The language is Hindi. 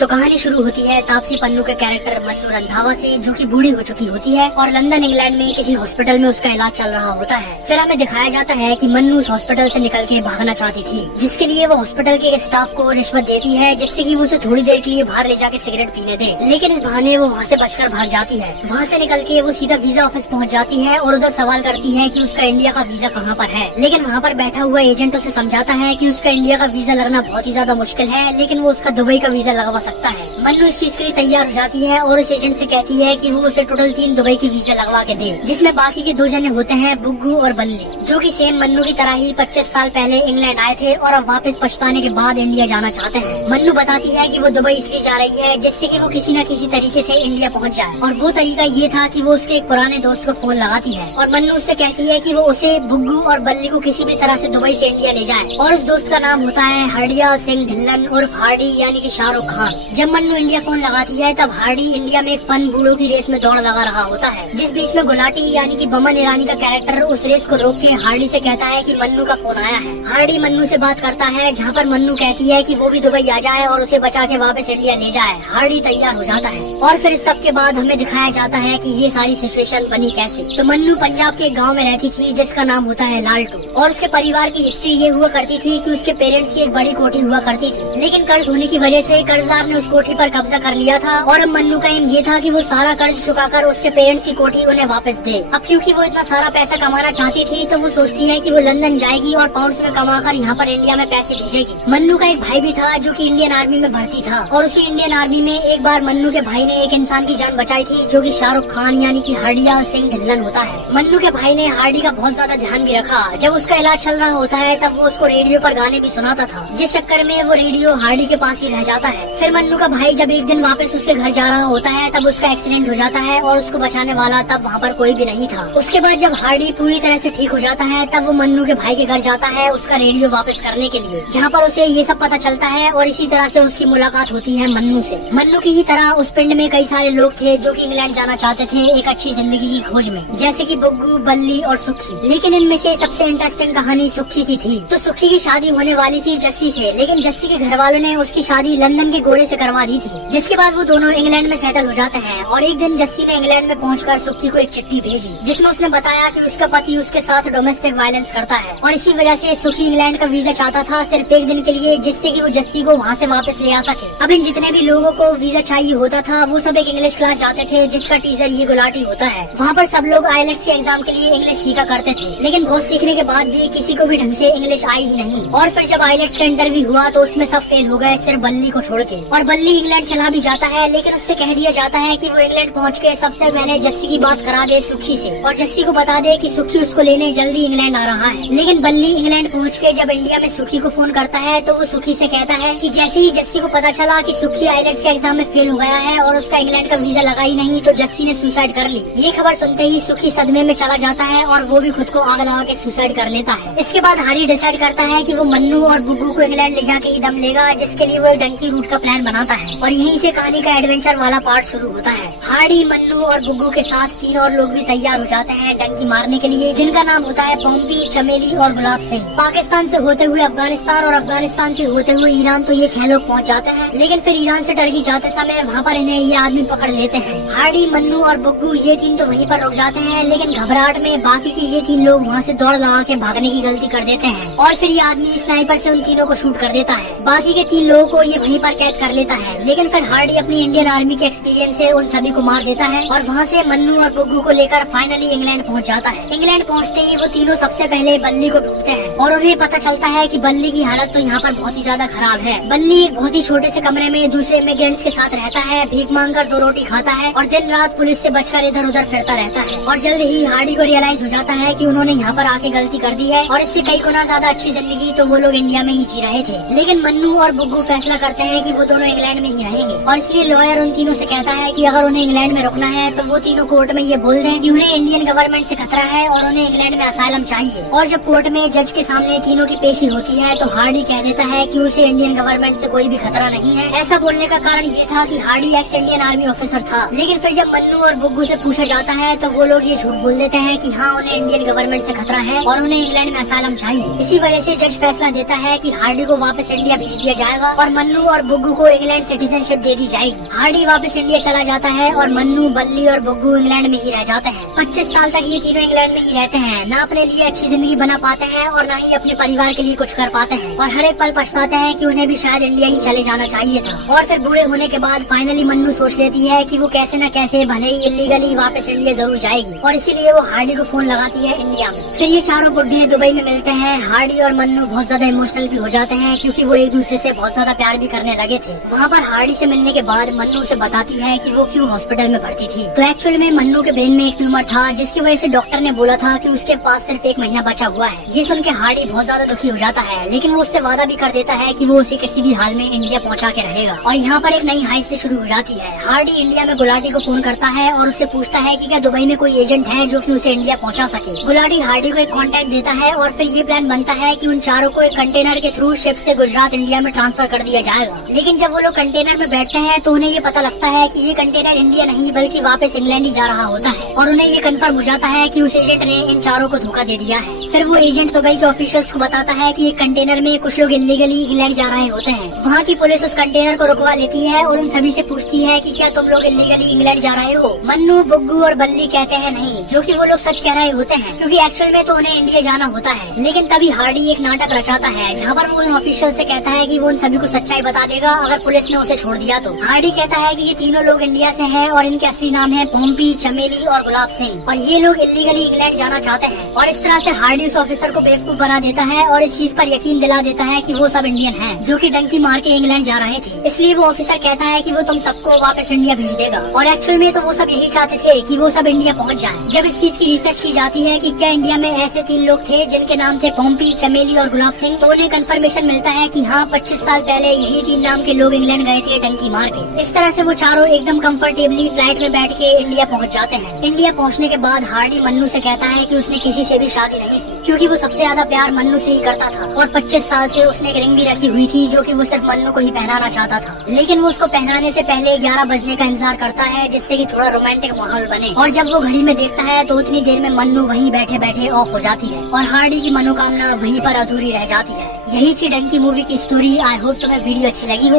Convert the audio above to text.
तो कहानी शुरू होती है तापसी पन्नू के कैरेक्टर मन्नू रंधावा से, जो कि बूढ़ी हो चुकी होती है और लंदन इंग्लैंड में किसी हॉस्पिटल में उसका इलाज चल रहा होता है। फिर हमें दिखाया जाता है कि मन्नू उस हॉस्पिटल से निकल के भागना चाहती थी, जिसके लिए वो हॉस्पिटल के स्टाफ को रिश्वत देती है, जिससे कि वो उसे थोड़ी देर के लिए बाहर ले जाके सिगरेट पीने दे। लेकिन इस बहाने वो वहाँ से बचकर भाग जाती है। वहाँ से निकल के वो सीधा वीजा ऑफिस पहुँच जाती है और उधर सवाल करती है कि उसका इंडिया का वीजा कहाँ पर है। लेकिन वहाँ पर बैठा हुआ एजेंट उसे समझाता है कि उसका इंडिया का वीजा लगना बहुत ही ज्यादा मुश्किल है, लेकिन वो उसका दुबई का वीजा लगवा सकता है। मन्नू इस चीज के लिए तैयार हो जाती है और उस एजेंट से कहती है कि वो उसे टोटल 3 दुबई की वीजा लगवा के दे, जिसमें बाकी के 2 जने होते हैं बुग्गू और बल्ली, जो कि सेम मन्नू की तरह ही 25 साल पहले इंग्लैंड आए थे और अब वापस पछताने के बाद इंडिया जाना चाहते हैं। मन्नू बताती है कि वो दुबई इसलिए जा रही है जिससे कि वो किसी न किसी तरीके से इंडिया पहुंच जाए, और वो तरीका ये था कि वो उसके एक पुराने दोस्त को फोन लगाती है और मन्नू उससे कहती है कि वो उसे, बुग्गू और बल्ली को किसी भी तरह से दुबई से इंडिया ले जाए। और उस दोस्त का नाम होता है हरडिया सिंह ढिल्लन उर्फ हार्डी, यानी कि शाहरुख खान। जब मन्नू इंडिया फोन लगाती है तब हार्डी इंडिया में एक फन बूढ़ों की रेस में दौड़ लगा रहा होता है, जिस बीच में गुलाटी यानी कि बमन ईरानी का कैरेक्टर उस रेस को रोक के हार्डी से कहता है कि मन्नू का फोन आया है। हार्डी मन्नू से बात करता है, जहाँ पर मन्नू कहती है कि वो भी दुबई आ जाए और उसे बचा के वापस इंडिया ले जाए। हार्डी तैयार हो जाता है और फिर इस सब के बाद हमें दिखाया जाता है कि ये सारी सिचुएशन बनी कैसे। तो मन्नू पंजाब के गाँव में रहती थी जिसका नाम होता है लालटू, और उसके परिवार की हिस्ट्री ये हुआ करती थी कि उसके पेरेंट्स की एक बड़ी कोठी हुआ करती थी, लेकिन कर्ज होने की वजह से कर्जदार ने उस कोठी पर कब्जा कर लिया था और अब मन्नू का एम ये था कि वो सारा कर्ज चुकाकर उसके पेरेंट्स की कोठी उन्हें वापस दे। अब क्योंकि वो इतना सारा पैसा कमाना चाहती थी तो वो सोचती है कि वो लंदन जाएगी और पाउंड्स में कमाकर यहाँ पर इंडिया में पैसे भेजेगी। मन्नू का एक भाई भी था जो कि इंडियन आर्मी में भर्ती था, और उसी इंडियन आर्मी में एक बार मन्नू के भाई ने एक इंसान की जान बचाई थी, जो कि शाहरुख खान यानी कि हरडिया सिंह ढिल्लन होता है। मन्नू के भाई ने हार्डी का बहुत ज्यादा ध्यान भी रखा। जब उसका इलाज चल रहा होता है तब वो उसको रेडियो पर गाने भी सुनाता था, जिस चक्कर में वो रेडियो हार्डी के पास ही रह जाता है। फिर मन्नू का भाई जब एक दिन वापस उसके घर जा रहा होता है तब उसका एक्सीडेंट हो जाता है और उसको बचाने वाला तब वहाँ पर कोई भी नहीं था। उसके बाद जब हार्डी पूरी तरह से ठीक हो जाता है तब वो मन्नू के भाई के घर जाता है उसका रेडियो वापस करने के लिए, जहाँ पर उसे ये सब पता चलता है और इसी तरह से उसकी मुलाकात होती है मन्नू से। मन्नू की ही तरह उस पिंड में कई सारे लोग थे जो कि इंग्लैंड जाना चाहते थे एक अच्छी जिंदगी की खोज में, जैसे कि बुग्गू, बल्ली और सुखी। लेकिन इनमें से सबसे इंटरेस्टिंग कहानी सुखी की थी। तो सुखी की शादी होने वाली थी जस्सी से, लेकिन जस्सी के घर वालों ने उसकी शादी लंदन के घोड़े से करवा दी थी, जिसके बाद वो दोनों इंग्लैंड में सेटल हो जाते हैं। और एक दिन जस्सी ने इंग्लैंड में पहुंचकर सुखी को एक चिट्ठी भेजी, जिसमें उसने बताया कि उसका पति उसके साथ डोमेस्टिक वायलेंस करता है और इसी वजह से सुखी इंग्लैंड का वीजा चाहता था सिर्फ एक दिन के लिए, जिससे कि वो जस्सी को वहाँ से वापस ले आ सके। अब इन जितने भी लोगों को वीजा चाहिए होता था वो सब एक इंग्लिश क्लास जाते थे, जिसका टीचर ये गुलाटी होता है। वहाँ पर सब लोग आईलेट्स के एग्जाम के लिए इंग्लिश सीखा करते थे, लेकिन बहुत सीखने के बाद भी किसी को भी ढंग से इंग्लिश आई ही नहीं। और फिर जब आईलेट्स का इंटरव्यू हुआ तो उसमें सब फेल हो गए सिर्फ बल्ली को छोड़ के। और बल्ली इंग्लैंड चला भी जाता है, लेकिन उससे कह दिया जाता है कि वो इंग्लैंड पहुंच के सबसे पहले जस्सी की बात करा दे सुखी से, और जस्सी को बता दे कि सुखी उसको लेने जल्दी इंग्लैंड आ रहा है। लेकिन बल्ली इंग्लैंड पहुंच के जब इंडिया में सुखी को फोन करता है तो वो सुखी से कहता है कि जैसे ही जस्सी को पता चला कि सुखी आईलेट्स के एग्जाम में फेल हो गया है और उसका इंग्लैंड का वीजा लगा ही नहीं, तो जस्सी ने सुसाइड कर ली। ये खबर सुनते ही सुखी सदमे में चला जाता है और वो भी खुद को आग लगा के सुसाइड कर लेता है। इसके बाद हार्डी डिसाइड करता है कि वो मन्नू और बुग्गू को इंग्लैंड ले जाके ही दम लेगा, जिसके लिए वो एक डंकी रूट का प्लान बनाता है और यहीं से कहानी का एडवेंचर वाला पार्ट शुरू होता है। हार्डी, मन्नू और बुग्गू के साथ 3 और लोग भी तैयार हो जाते हैं डंकी मारने के लिए, जिनका नाम होता है पम्पी, चमेली और गुलाब सिंह। पाकिस्तान से होते हुए अफगानिस्तान और अफगानिस्तान से होते हुए ईरान तो ये 6 लोग पहुंच जाते हैं, लेकिन फिर ईरान से टर्की जाते समय वहाँ पर इन्हें ये आदमी पकड़ लेते हैं। हार्डी, मन्नू और बुग्गू ये 3 तो वहीं पर रुक जाते हैं, लेकिन घबराहट में बाकी के ये 3 लोग वहाँ से दौड़ लगा के भागने की गलती कर देते हैं और फिर ये आदमी स्नाइपर से उन तीनों को शूट कर देता है। बाकी के 3 लोगों को ये वहीं पर कैद कर लेता है, लेकिन फिर हार्डी अपनी इंडियन आर्मी के एक्सपीरियंस से उन सभी को मार देता है और वहाँ से मन्नू और बुग्गू को लेकर फाइनली इंग्लैंड पहुँच जाता है। इंग्लैंड पहुँचते ही वो तीनों सबसे पहले बल्ली को ढूंढते हैं और उन्हें पता चलता है कि बल्ली की हालत तो यहाँ पर बहुत ही ज्यादा खराब है। बल्ली एक बहुत ही छोटे से कमरे में दूसरे इमिग्रेंट्स के साथ रहता है, भीख मांगकर 2 रोटी खाता है और दिन रात पुलिस से बचकर इधर उधर फिरता रहता है। और जल्द ही हार्डी को रियलाइज हो जाता है कि उन्होंने यहाँ पर आके गलती कर दी है और इससे कई गुना ज्यादा अच्छी जिंदगी तो वो लोग इंडिया में ही जी रहे थे। लेकिन मन्नू और बुग्गू फैसला करते हैं कि वो दोनों इंग्लैंड में ही रहेंगे और इसलिए लॉयर उन तीनों से कहता है कि अगर उन्हें इंग्लैंड में रुकना है तो वो तीनों कोर्ट में ये बोल दें कि उन्हें इंडियन गवर्नमेंट से खतरा है और उन्हें इंग्लैंड में असाइलम चाहिए। और जब कोर्ट में जज के सामने तीनों की पेशी होती है तो हार्डी कह देता है कि उसे इंडियन गवर्नमेंट से कोई भी खतरा नहीं है। ऐसा बोलने का कारण ये था कि Hardy x Indian army officer था, लेकिन फिर जब मन्नू और बुग्गू से पूछा जाता है तो वो लोग ये झूठ बोल देते हैं कि हाँ उन्हें इंडियन गवर्नमेंट से खतरा है और उन्हें इंग्लैंड में असाइलम चाहिए। इसी वजह से जज फैसला देता है कि हार्डी को वापस इंडिया भेज दिया जाएगा और मन्नू और बुग्गू को इंग्लैंड सिटीजनशिप दे दी जाएगी। हार्डी वापस इंडिया चला जाता है और मन्नू, बल्ली और बग्गू इंग्लैंड में ही रह जाते हैं। 25 साल तक ये तीनों इंग्लैंड में ही रहते हैं, ना अपने लिए अच्छी जिंदगी बना पाते हैं और ना ही अपने परिवार के लिए कुछ कर पाते हैं, और हर एक पल पछताते हैं कि उन्हें भी शायद इंडिया ही चले जाना चाहिए था। और फिर बूढ़े होने के बाद फाइनली मन्नू सोच लेती है कि वो कैसे न कैसे भले ही इलीगली वापस इंडिया जरूर जाएगी, और इसीलिए वो हार्डी को फोन लगाती है इंडिया में। फिर ये चारों बुढ़े दुबई में मिलते हैं। हार्डी और मन्नू बहुत ज्यादा इमोशनल भी हो जाते हैं क्योंकि वो एक दूसरे से बहुत ज्यादा प्यार भी करने लगे थे। वहाँ पर हार्डी से मिलने के बाद मन्नू से बताती है कि वो क्यों हॉस्पिटल में भर्ती थी। तो एक्चुअल में मन्नू के ब्रेन में एक ट्यूमर था जिसकी वजह से डॉक्टर ने बोला था कि उसके पास सिर्फ 1 महीना बचा हुआ है। ये सुन के हार्डी बहुत ज्यादा दुखी हो जाता है, लेकिन वो उससे वादा भी कर देता है कि वो उसे किसी भी हाल में इंडिया पहुंचा के रहेगा। और यहाँ पर एक नई हाइस्ट शुरू हो जाती है। हार्डी इंडिया में गुलाटी को फोन करता है और उससे पूछता है कि क्या दुबई में कोई एजेंट है जो कि उसे इंडिया पहुंचा सके। गुलाटी हार्डी को एक कॉन्टेक्ट देता है और फिर ये प्लान बनता है कि उन चारों को एक कंटेनर के थ्रू शिप से गुजरात इंडिया में ट्रांसफर कर दिया जाएगा। लेकिन जब वो लोग कंटेनर में बैठते हैं तो उन्हें ये पता लगता है कि ये कंटेनर इंडिया नहीं बल्कि वापस इंग्लैंड ही जा रहा होता है, और उन्हें ये कंफर्म हो जाता है कि उस एजेंट ने इन चारों को धोखा दे दिया है। फिर वो एजेंट दुबई के ऑफिशियल्स को बताता है कि एक कंटेनर में कुछ लोग इलीगली इंग्लैंड जा रहे होते हैं। वहाँ की पुलिस उस कंटेनर को रुकवा लेती है और उन सभी से पूछती है कि क्या तुम लोग इलीगली इंग्लैंड जा रहे हो। मन्नू, बुग्गू और बल्ली कहते हैं नहीं, जो कि वो लोग सच कह रहे होते हैं क्योंकि एक्चुअल में तो उन्हें इंडिया जाना होता है। लेकिन तभी हार्डी एक नाटक रचाता है जहाँ पर वो ऑफिशियल से कहता है कि वो उन सभी को सच्चाई बता देगा अगर पुलिस ने उसे छोड़ दिया तो। हार्डी कहता है कि ये तीनों लोग इंडिया से हैं और इनके असली नाम है पोम्पी, चमेली और गुलाब सिंह, और ये लोग इलीगली इंग्लैंड जाना चाहते हैं। और इस तरह से हार्डी उस ऑफिसर को बेवकूफ बना देता है और इस चीज पर यकीन दिला देता है कि वो सब इंडियन हैं जो कि डंकी मार के इंग्लैंड जा रहे थे। इसलिए वो ऑफिसर कहता है कि वो तुम सबको वापस इंडिया भेज देगा, और एक्चुअल में तो वो सब यही चाहते थे कि वो सब इंडिया पहुंच जाएं। जब इस चीज की रिसर्च की जाती है कि क्या इंडिया में ऐसे 3 लोग थे जिनके नाम थे पोम्पी, चमेली और गुलाब सिंह, तो उन्हें कंफर्मेशन मिलता है कि हाँ 25 साल पहले यही 3 नाम के लोग इंग्लैंड गए थे डंकी मार के। इस तरह से वो चारों एकदम कंफर्टेबली फ्लाइट में बैठ के इंडिया पहुंच जाते हैं। इंडिया पहुंचने के बाद हार्डी मन्नू से कहता है कि उसने किसी से भी शादी नहीं की क्योंकि वो सबसे ज्यादा प्यार मन्नू से ही करता था, और 25 साल से उसने एक रिंग भी रखी हुई थी जो कि वो सिर्फ मन्नू को ही पहनाना चाहता था। लेकिन वो उसको पहनाने से पहले 11 बजने का इंतजार करता है जिससे कि थोड़ा रोमांटिक माहौल बने, और जब वो घड़ी में देखता है तो उतनी देर में मन्नू वहीं बैठे बैठे ऑफ हो जाती है और हार्डी की मनोकामना वहीं पर अधूरी रह जाती है। यही थी डंकी मूवी की स्टोरी। आई होप तुम्हें वीडियो अच्छी लगी हो।